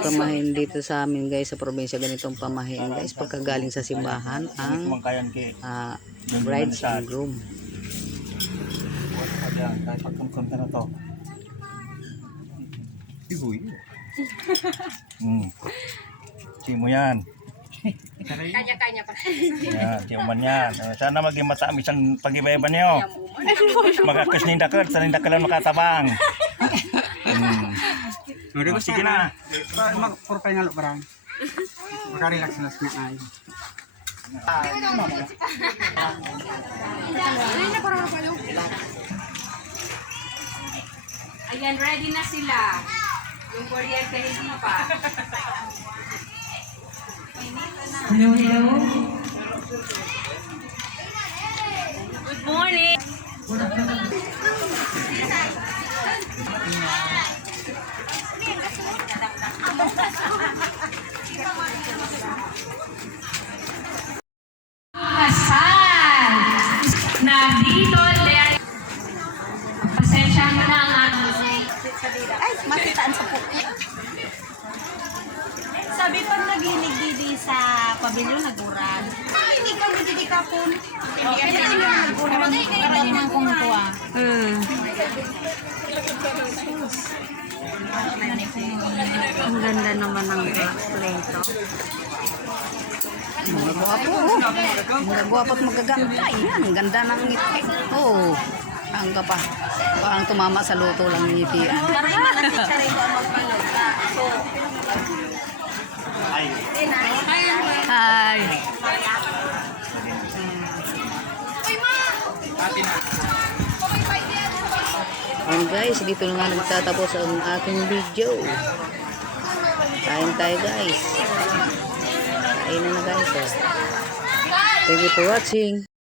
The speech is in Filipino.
May pamahin dito sa amin guys sa probinsya ganitong pamahin guys pagkagaling sa simbahan ang ah, brides and groom. Igoy. Hmm. Di mo yan. Kanya-kanya pa. Yan, di mo man yan. Eh, Sana maging matamis ang pag-iba-iba niyo. Magakas ninda ka, sa ninda ka lang makatabang. Hmm. Oh, sige na. mag for final parang maka-relax na sa ay. Ayan, ready na sila. Yung kuryente hindi pa. Hello, hello. Good morning. Kasal na dito pasensya mo na ang ating Ay, makitaan sa puki. Sabi ko naginig didi sa pabilyon naguran. Ay, hindi ko didi ka po. Hindi ka naguran. Para din ang kong kuha. Hmm. Ang ganda naman ng plato. Mga gwapo. oh. Mga gwapo at magaganda. Yan, ang ganda ng ngiti. Oo. Oh, ang ka pa. Parang tumama sa luto lang ng ngiti. Parang yung mga teacher ang magbalot. So, Ay, Ayan guys, dito na nga nagtatapos ang aking video. Kain tayo guys. Kain na na guys. Oh. Thank you for watching.